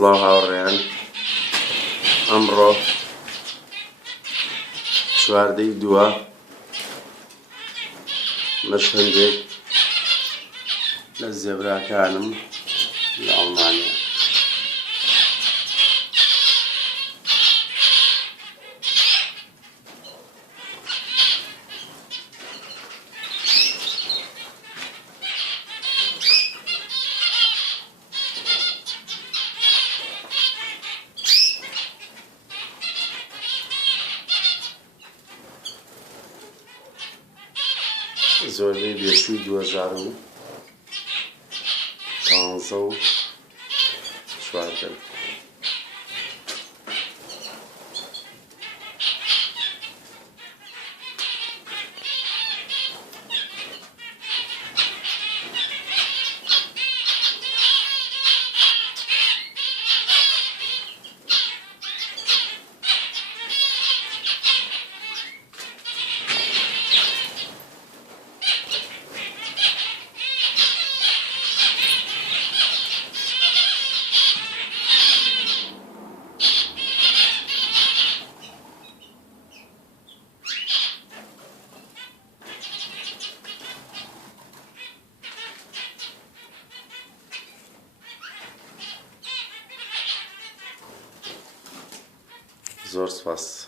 سڵاو هاوڕێیان، ئەمڕۆ چواردەی دووە مەش هەندێک لە زێبراکانم لە ئەڵمانیا. زۆربەی بێشووی 2015 زۆر سوپاس.